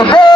Woo!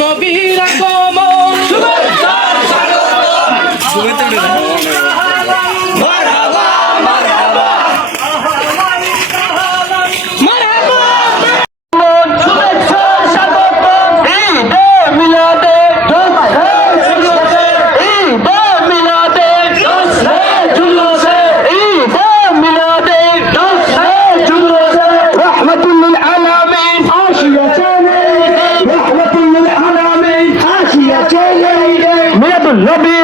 নবীরা নবী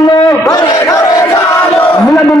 জানো? মিলাদুল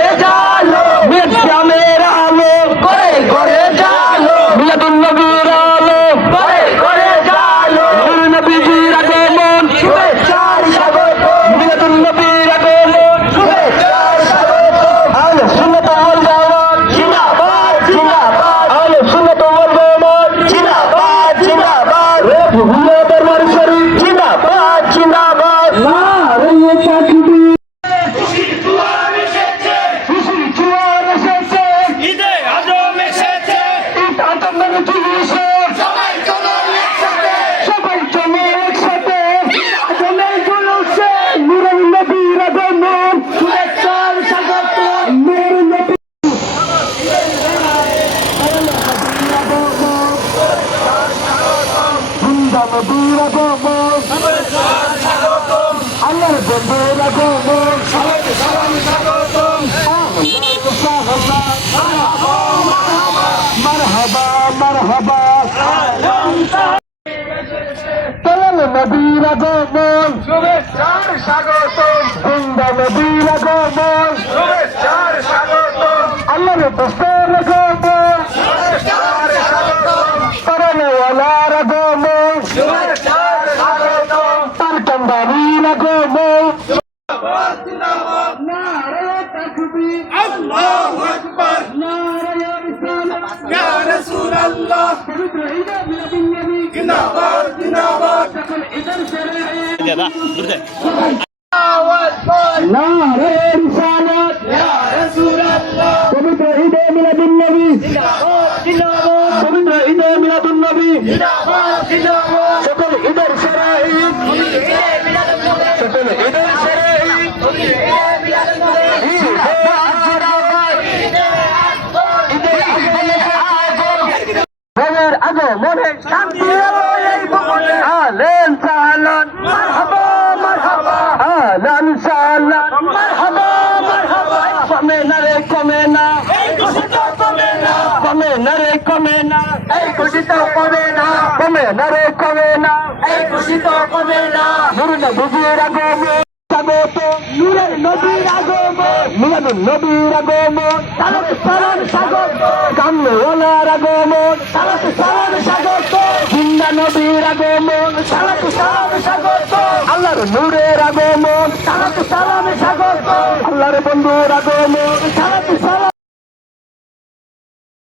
বীরা গোমন আল্লাহর বন্ধুরা গোমন সবাইকে সালাম নারে রিসালাত ইয়া রাসূলুল্লাহ পবিত্র ঈদে মিলাদুন নবী পবিত্র ঈদে মিলাদুন নবী জিন্দাবাদ জিন্দাবাদ সকল ঈদের সেরা ঈদ সকল ঈদের সেরা ঈদ ঈদে আরাফাত ঈদে ভোরের আগমনে শান্তি এলো এই ভুবনে আলেন সালান মারহাবা মারহাবা আলান সালান মারহাবা মারহাবা। কমে না রে কমে না। এই খুশি তো কমে না। কমে না রে কমে না। এই খুশি কমে না। কমে না রে কমে না। এই খুশি কমে না। নুর নবীর আগমন স্বাগত। নূরের নবীর আগমন। মিলাদুন নবীর আগমন সালাত সালাম স্বাগত। কামনেওয়ালার আগমন। সালাত সালাম স্বাগত। জিন্দা নবীর আগমন। সালাত সালাম স্বাগত। আল্লাহর নূরের আগমন সালাত সালামে স্বাগত। আল্লাহর বন্ধুর আগমন সালাত সালাম।